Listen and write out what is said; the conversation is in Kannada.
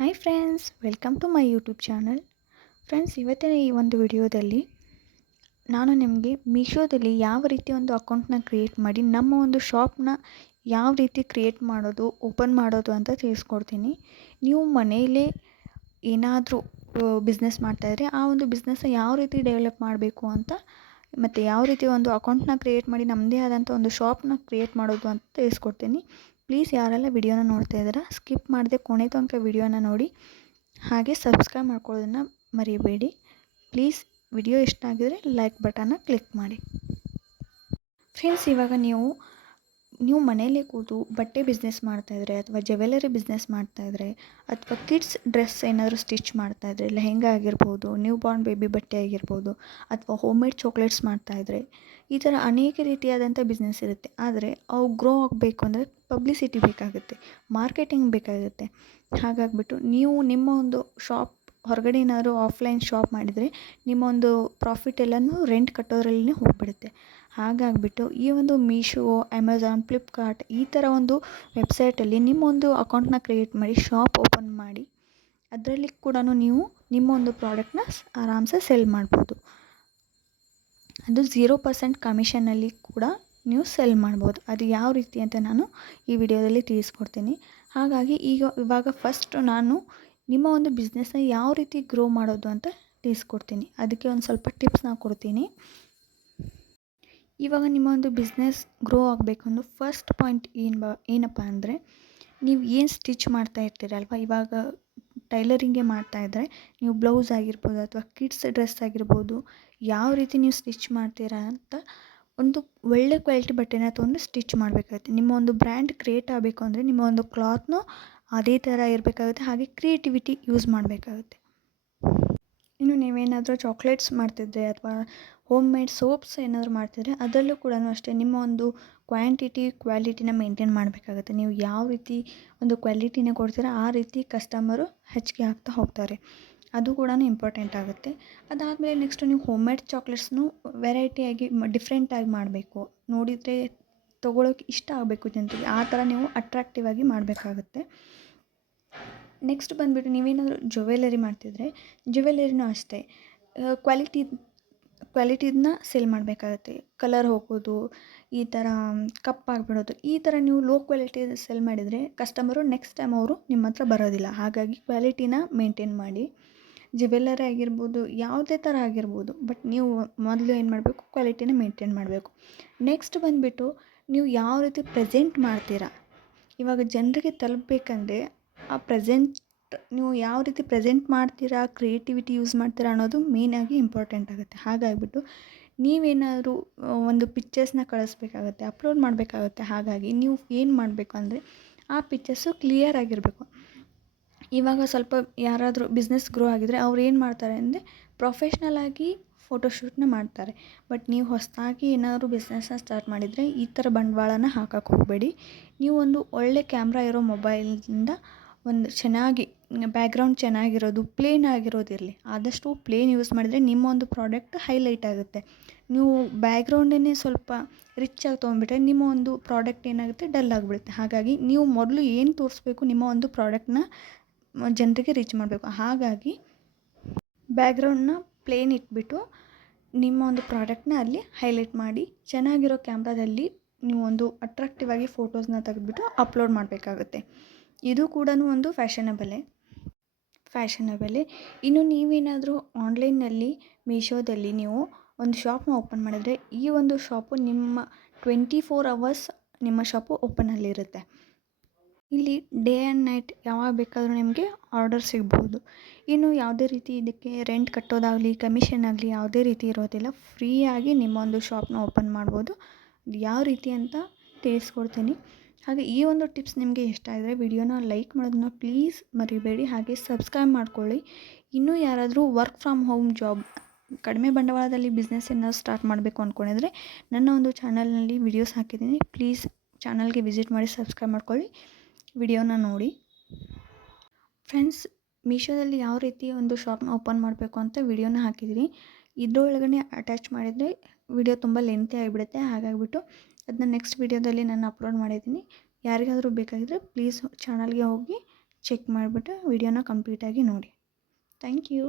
Hi friends, welcome to my YouTube channel. Friends, ಇವತ್ತಿನ ಈ ಒಂದು ವಿಡಿಯೋದಲ್ಲಿ ನಾನು ನಿಮಗೆ ಮೀಶೋದಲ್ಲಿ ಯಾವ ರೀತಿ ಒಂದು ಅಕೌಂಟ್ನ ಕ್ರಿಯೇಟ್ ಮಾಡಿ ನಮ್ಮ ಒಂದು ಶಾಪ್ನ ಯಾವ ರೀತಿ ಕ್ರಿಯೇಟ್ ಮಾಡೋದು, ಓಪನ್ ಮಾಡೋದು ಅಂತ ತಿಳಿಸ್ಕೊಡ್ತೀನಿ. ನೀವು ಮನೆಯಲ್ಲೇ ಏನಾದರೂ ಬಿಸ್ನೆಸ್ ಮಾಡ್ತಾಯಿದ್ರೆ ಆ ಒಂದು ಬಿಸ್ನೆಸ್ನ ಯಾವ ರೀತಿ ಡೆವಲಪ್ ಮಾಡಬೇಕು ಅಂತ, ಮತ್ತು ಯಾವ ರೀತಿ ಒಂದು ಅಕೌಂಟ್ನ ಕ್ರಿಯೇಟ್ ಮಾಡಿ ನಮ್ಮದೇ ಆದಂಥ ಒಂದು ಶಾಪ್ನ ಕ್ರಿಯೇಟ್ ಮಾಡೋದು ಅಂತ ತಿಳಿಸ್ಕೊಡ್ತೀನಿ. ಪ್ಲೀಸ್ ಯಾರೆಲ್ಲ ವಿಡಿಯೋನ ನೋಡ್ತಾ ಇದ್ದೀರಾ ಸ್ಕಿಪ್ ಮಾಡದೆ ಕೊನೆ ತನಕ ವಿಡಿಯೋನ ನೋಡಿ, ಹಾಗೆ ಸಬ್ಸ್ಕ್ರೈಬ್ ಮಾಡ್ಕೊಳ್ಳೋದನ್ನು ಮರಿಬೇಡಿ. ಪ್ಲೀಸ್ ವಿಡಿಯೋ ಇಷ್ಟ ಆಗಿದರೆ ಲೈಕ್ ಬಟನ್ನ ಕ್ಲಿಕ್ ಮಾಡಿ. ಫ್ರೆಂಡ್ಸ್, ಇವಾಗ ನೀವು ಮನೆಯಲ್ಲೇ ಕೂತು ಬಟ್ಟೆ ಬಿಸ್ನೆಸ್ ಮಾಡ್ತಾಯಿದ್ರೆ, ಅಥವಾ ಜ್ಯುವೆಲರಿ ಬಿಸ್ನೆಸ್ ಮಾಡ್ತಾಯಿದ್ರೆ, ಅಥವಾ ಕಿಡ್ಸ್ ಡ್ರೆಸ್ ಏನಾದರೂ ಸ್ಟಿಚ್ ಮಾಡ್ತಾಯಿದ್ರೆ, ಲೆಹೆಂಗಾ ಆಗಿರ್ಬೋದು, ನ್ಯೂ ಬಾರ್ನ್ ಬೇಬಿ ಬಟ್ಟೆ ಆಗಿರ್ಬೋದು, ಅಥವಾ ಹೋಮ್ ಮೇಡ್ ಚಾಕ್ಲೇಟ್ಸ್ ಮಾಡ್ತಾಯಿದ್ರೆ, ಈ ಥರ ಅನೇಕ ರೀತಿಯಾದಂಥ ಬಿಸ್ನೆಸ್ ಇರುತ್ತೆ. ಆದರೆ ಅವು ಗ್ರೋ ಆಗಬೇಕು ಅಂದರೆ ಪಬ್ಲಿಸಿಟಿ ಬೇಕಾಗುತ್ತೆ, ಮಾರ್ಕೆಟಿಂಗ್ ಬೇಕಾಗುತ್ತೆ. ಹಾಗಾಗಿಬಿಟ್ಟು ನೀವು ನಿಮ್ಮ ಒಂದು ಶಾಪ್ ಹೊರಗಡೆ ಏನಾದರೂ ಆಫ್ಲೈನ್ ಶಾಪ್ ಮಾಡಿದರೆ ನಿಮ್ಮ ಒಂದು ಪ್ರಾಫಿಟ್ ಎಲ್ಲನೂ ರೆಂಟ್ ಕಟ್ಟೋದ್ರಲ್ಲೇ ಹೋಗಿಬಿಡುತ್ತೆ. ಹಾಗಾಗಿಬಿಟ್ಟು ಈ ಒಂದು ಮೀಶೋ, ಅಮೆಝಾನ್, ಫ್ಲಿಪ್ಕಾರ್ಟ್ ಈ ಥರ ಒಂದು ವೆಬ್ಸೈಟಲ್ಲಿ ನಿಮ್ಮೊಂದು ಅಕೌಂಟ್ನ ಕ್ರಿಯೇಟ್ ಮಾಡಿ ಶಾಪ್ ಓಪನ್ ಮಾಡಿ ಅದರಲ್ಲಿ ಕೂಡ ನೀವು ನಿಮ್ಮ ಒಂದು ಪ್ರಾಡಕ್ಟ್ನ ಆರಾಮ್ಸೆ ಸೆಲ್ ಮಾಡ್ಬೋದು. ಅದು 0% ಕಮಿಷನ್ನಲ್ಲಿ ಕೂಡ ನೀವು ಸೆಲ್ ಮಾಡ್ಬೋದು. ಅದು ಯಾವ ರೀತಿ ಅಂತ ನಾನು ಈ ವಿಡಿಯೋದಲ್ಲಿ ತಿಳಿಸ್ಕೊಡ್ತೀನಿ. ಹಾಗಾಗಿ ಇವಾಗ ಫಸ್ಟ್ ನಾನು ನಿಮ್ಮ ಒಂದು ಬಿಸ್ನೆಸ್ನ ಯಾವ ರೀತಿ ಗ್ರೋ ಮಾಡೋದು ಅಂತ ತಿಳಿಸ್ಕೊಡ್ತೀನಿ. ಅದಕ್ಕೆ ಒಂದು ಸ್ವಲ್ಪ ಟಿಪ್ಸ್ನ ಕೊಡ್ತೀನಿ. ಇವಾಗ ನಿಮ್ಮ ಒಂದು ಬಿಸ್ನೆಸ್ ಗ್ರೋ ಆಗಬೇಕು ಅನ್ನೋ ಫಸ್ಟ್ ಪಾಯಿಂಟ್ ಏನಪ್ಪ ಅಂದರೆ, ನೀವು ಏನು ಸ್ಟಿಚ್ ಮಾಡ್ತಾ ಇರ್ತೀರಲ್ವ, ಇವಾಗ ಟೈಲರಿಂಗೇ ಮಾಡ್ತಾಯಿದ್ರೆ ನೀವು ಬ್ಲೌಸ್ ಆಗಿರ್ಬೋದು ಅಥವಾ ಕಿಡ್ಸ್ ಡ್ರೆಸ್ ಆಗಿರ್ಬೋದು, ಯಾವ ರೀತಿ ನೀವು ಸ್ಟಿಚ್ ಮಾಡ್ತೀರಾ ಅಂತ ಒಂದು ಒಳ್ಳೆ ಕ್ವಾಲಿಟಿ ಬಟ್ಟೆನ ತೊಗೊಂಡು ಸ್ಟಿಚ್ ಮಾಡಬೇಕಾಗುತ್ತೆ. ನಿಮ್ಮ ಒಂದು ಬ್ರ್ಯಾಂಡ್ ಕ್ರಿಯೇಟ್ ಆಗಬೇಕು ಅಂದರೆ ನಿಮ್ಮ ಒಂದು ಕ್ಲಾತ್ನು ಅದೇ ಥರ ಇರಬೇಕಾಗುತ್ತೆ. ಹಾಗೆ ಕ್ರಿಯೇಟಿವಿಟಿ ಯೂಸ್ ಮಾಡಬೇಕಾಗುತ್ತೆ. ಇನ್ನು ನೀವೇನಾದರೂ ಚಾಕ್ಲೇಟ್ಸ್ ಮಾಡ್ತಿದ್ರೆ ಅಥವಾ ಹೋಮ್ ಮೇಡ್ ಸೋಪ್ಸ್ ಏನಾದರೂ ಮಾಡ್ತಿದ್ರೆ ಅದರಲ್ಲೂ ಕೂಡ ಅಷ್ಟೇ ನಿಮ್ಮ ಒಂದು ಕ್ವಾಲಿಟಿನ ಮೇಂಟೈನ್ ಮಾಡಬೇಕಾಗುತ್ತೆ. ನೀವು ಯಾವ ರೀತಿ ಒಂದು ಕ್ವಾಲಿಟಿನ ಕೊಡ್ತೀರಾ ಆ ರೀತಿ ಕಸ್ಟಮರು ಹೆಚ್ಚಿಗೆ ಆಗ್ತಾ ಹೋಗ್ತಾರೆ. ಅದು ಕೂಡ ಇಂಪಾರ್ಟೆಂಟ್ ಆಗುತ್ತೆ. ಅದಾದಮೇಲೆ ನೆಕ್ಸ್ಟು ನೀವು ಹೋಮ್ ಮೇಡ್ ಚಾಕ್ಲೇಟ್ಸ್ನು ವೆರೈಟಿಯಾಗಿ ಡಿಫ್ರೆಂಟಾಗಿ ಮಾಡಬೇಕು. ನೋಡಿದರೆ ತೊಗೊಳೋಕೆ ಇಷ್ಟ ಆಗಬೇಕು ಜನರಿಗೆ, ಆ ಥರ ನೀವು ಅಟ್ರಾಕ್ಟಿವ್ ಆಗಿ ಮಾಡಬೇಕಾಗುತ್ತೆ. ನೆಕ್ಸ್ಟ್ ಬಂದುಬಿಟ್ಟು ನೀವೇನಾದರೂ ಜ್ಯುವೆಲರಿ ಮಾಡ್ತಿದ್ರೆ ಜ್ಯುವೆಲರಿನೂ ಅಷ್ಟೇ ಕ್ವಾಲಿಟಿದನ್ನ ಸೇಲ್ ಮಾಡಬೇಕಾಗತ್ತೆ. ಕಲರ್ ಹೋಗೋದು, ಈ ಥರ ಕಪ್ಪಾಗಿಬಿಡೋದು, ಈ ಥರ ನೀವು ಲೋ ಕ್ವಾಲಿಟಿ ಸೆಲ್ ಮಾಡಿದರೆ ಕಸ್ಟಮರು ನೆಕ್ಸ್ಟ್ ಟೈಮ್ ಅವರು ನಿಮ್ಮ ಹತ್ರ ಬರೋದಿಲ್ಲ. ಹಾಗಾಗಿ ಕ್ವಾಲಿಟಿನ ಮೇಂಟೈನ್ ಮಾಡಿ. ಜ್ಯುವೆಲರಿ ಆಗಿರ್ಬೋದು, ಯಾವುದೇ ಥರ ಆಗಿರ್ಬೋದು, ಬಟ್ ನೀವು ಮೊದಲು ಏನು ಮಾಡಬೇಕು, ಕ್ವಾಲಿಟಿನ ಮೇಂಟೈನ್ ಮಾಡಬೇಕು. ನೆಕ್ಸ್ಟ್ ಬಂದುಬಿಟ್ಟು ನೀವು ಯಾವ ರೀತಿ ಪ್ರೆಸೆಂಟ್ ಮಾಡ್ತೀರಾ, ಇವಾಗ ಜನರಿಗೆ ತಲುಪಬೇಕಂದ್ರೆ ಆ ನೀವು ಯಾವ ರೀತಿ ಪ್ರೆಸೆಂಟ್ ಮಾಡ್ತೀರಾ, ಕ್ರಿಯೇಟಿವಿಟಿ ಯೂಸ್ ಮಾಡ್ತೀರಾ ಅನ್ನೋದು ಮೇಯ್ನಾಗಿ ಇಂಪಾರ್ಟೆಂಟ್ ಆಗುತ್ತೆ. ಹಾಗಾಗಿಬಿಟ್ಟು ನೀವೇನಾದರೂ ಒಂದು ಪಿಕ್ಚರ್ಸ್ನ ಕಳಿಸ್ಬೇಕಾಗತ್ತೆ, ಅಪ್ಲೋಡ್ ಮಾಡಬೇಕಾಗುತ್ತೆ. ಹಾಗಾಗಿ ನೀವು ಏನು ಮಾಡಬೇಕು ಅಂದರೆ ಆ ಪಿಕ್ಚರ್ಸು ಕ್ಲಿಯರ್ ಆಗಿರಬೇಕು. ಇವಾಗ ಸ್ವಲ್ಪ ಯಾರಾದರೂ ಬಿಸ್ನೆಸ್ ಗ್ರೋ ಆಗಿದರೆ ಅವ್ರು ಏನು ಮಾಡ್ತಾರೆ ಅಂದರೆ ಪ್ರೊಫೆಷ್ನಲ್ ಆಗಿ ಫೋಟೋಶೂಟ್ನ ಮಾಡ್ತಾರೆ. ಬಟ್ ನೀವು ಹೊಸದಾಗಿ ಏನಾದರೂ ಬಿಸ್ನೆಸ್ನ ಸ್ಟಾರ್ಟ್ ಮಾಡಿದರೆ ಈ ಥರ ಬಂಡವಾಳನ ಹಾಕಕ್ಕೆ ಹೋಗಬೇಡಿ. ನೀವು ಒಂದು ಒಳ್ಳೆ ಕ್ಯಾಮ್ರಾ ಇರೋ ಮೊಬೈಲಿಂದ ಒಂದು ಚೆನ್ನಾಗಿ ಬ್ಯಾಕ್ಗ್ರೌಂಡ್ ಚೆನ್ನಾಗಿರೋದು, ಪ್ಲೇನ್ ಆಗಿರೋದಿರಲಿ. ಆದಷ್ಟು ಪ್ಲೇನ್ ಯೂಸ್ ಮಾಡಿದರೆ ನಿಮ್ಮ ಒಂದು ಪ್ರಾಡಕ್ಟ್ ಹೈಲೈಟ್ ಆಗುತ್ತೆ. ನೀವು ಬ್ಯಾಕ್ಗ್ರೌಂಡನ್ನೇ ಸ್ವಲ್ಪ ರಿಚ್ ಆಗಿ ತೊಗೊಂಡ್ಬಿಟ್ರೆ ನಿಮ್ಮ ಒಂದು ಪ್ರಾಡಕ್ಟ್ ಏನಾಗುತ್ತೆ, ಡಲ್ ಆಗಿಬಿಡುತ್ತೆ. ಹಾಗಾಗಿ ನೀವು ಮೊದಲು ಏನು ತೋರಿಸ್ಬೇಕು, ನಿಮ್ಮ ಒಂದು ಪ್ರಾಡಕ್ಟ್ನ ಜನರಿಗೆ ರೀಚ್ ಮಾಡಬೇಕು. ಹಾಗಾಗಿ ಬ್ಯಾಕ್ಗ್ರೌಂಡನ್ನ ಪ್ಲೇನ್ ಇಟ್ಬಿಟ್ಟು ನಿಮ್ಮ ಒಂದು ಪ್ರಾಡಕ್ಟ್ನ ಅಲ್ಲಿ ಹೈಲೈಟ್ ಮಾಡಿ ಚೆನ್ನಾಗಿರೋ ಕ್ಯಾಮ್ರಾದಲ್ಲಿ ನೀವು ಒಂದು ಅಟ್ರಾಕ್ಟಿವ್ ಆಗಿ ಫೋಟೋಸ್ನ ತೆಗೆದುಬಿಟ್ಟು ಅಪ್ಲೋಡ್ ಮಾಡಬೇಕಾಗುತ್ತೆ. ಇದು ಕೂಡ ಒಂದು ಫ್ಯಾಷನಬಲೇ. ಇನ್ನು ನೀವೇನಾದರೂ ಆನ್ಲೈನ್ನಲ್ಲಿ ಮೀಶೋದಲ್ಲಿ ನೀವು ಒಂದು ಶಾಪ್ನ ಓಪನ್ ಮಾಡಿದರೆ ಈ ಒಂದು ಶಾಪು ನಿಮ್ಮ 24 hours ನಿಮ್ಮ ಶಾಪು ಓಪನಲ್ಲಿರುತ್ತೆ. ಇಲ್ಲಿ ಡೇ ಆ್ಯಂಡ್ ನೈಟ್ ಯಾವಾಗ ಬೇಕಾದರೂ ನಿಮಗೆ ಆರ್ಡರ್ ಸಿಗ್ಬೋದು. ಇನ್ನು ಯಾವುದೇ ರೀತಿ ಇದಕ್ಕೆ ರೆಂಟ್ ಕಟ್ಟೋದಾಗಲಿ, ಕಮಿಷನ್ ಆಗಲಿ ಯಾವುದೇ ರೀತಿ ಇರೋದಿಲ್ಲ. ಫ್ರೀಯಾಗಿ ನಿಮ್ಮ ಒಂದು ಶಾಪ್ನ ಓಪನ್ ಮಾಡ್ಬೋದು. ಯಾವ ರೀತಿ ಅಂತ ತಿಳಿಸ್ಕೊಡ್ತೀನಿ. ಹಾಗೆ ಈ ಒಂದು ಟಿಪ್ಸ್ ನಿಮಗೆ ಇಷ್ಟ ಆದರೆ ವಿಡಿಯೋನ ಲೈಕ್ ಮಾಡೋದನ್ನ ಪ್ಲೀಸ್ ಮರಿಬೇಡಿ. ಹಾಗೆ ಸಬ್ಸ್ಕ್ರೈಬ್ ಮಾಡ್ಕೊಳ್ಳಿ. ಇನ್ನೂ ಯಾರಾದರೂ ವರ್ಕ್ ಫ್ರಮ್ ಹೋಮ್ ಜಾಬ್, ಕಡಿಮೆ ಬಂಡವಾಳದಲ್ಲಿ ಬಿಸ್ನೆಸ್ ಏನಾದರೂ ಸ್ಟಾರ್ಟ್ ಮಾಡಬೇಕು ಅಂದ್ಕೊಂಡಿದ್ರೆ ನನ್ನ ಒಂದು ಚಾನಲ್ನಲ್ಲಿ ವಿಡಿಯೋಸ್ ಹಾಕಿದ್ದೀನಿ. ಪ್ಲೀಸ್ ಚಾನಲ್ಗೆ ವಿಸಿಟ್ ಮಾಡಿ ಸಬ್ಸ್ಕ್ರೈಬ್ ಮಾಡ್ಕೊಳ್ಳಿ, ವಿಡಿಯೋನ ನೋಡಿ. ಫ್ರೆಂಡ್ಸ್, ಮೀಶೋದಲ್ಲಿ ಯಾವ ರೀತಿ ಒಂದು ಶಾಪ್ನ ಓಪನ್ ಮಾಡಬೇಕು ಅಂತ ವಿಡಿಯೋನ ಹಾಕಿದ್ದೀನಿ. ಇದರೊಳಗಡೆ ಅಟ್ಯಾಚ್ ಮಾಡಿದರೆ ವಿಡಿಯೋ ತುಂಬ ಲೆಂತಿ ಆಗಿಬಿಡುತ್ತೆ. ಹಾಗಾಗಿಬಿಟ್ಟು ಅದನ್ನ ನೆಕ್ಸ್ಟ್ ವಿಡಿಯೋದಲ್ಲಿ ನಾನು ಅಪ್ಲೋಡ್ ಮಾಡಿದ್ದೀನಿ. ಯಾರಿಗಾದರೂ ಬೇಕಾಗಿದ್ದರೆ ಪ್ಲೀಸ್ ಚಾನಲ್ಗೆ ಹೋಗಿ ಚೆಕ್ ಮಾಡಿಬಿಟ್ಟು ವಿಡಿಯೋನ ಕಂಪ್ಲೀಟಾಗಿ ನೋಡಿ. Thank you.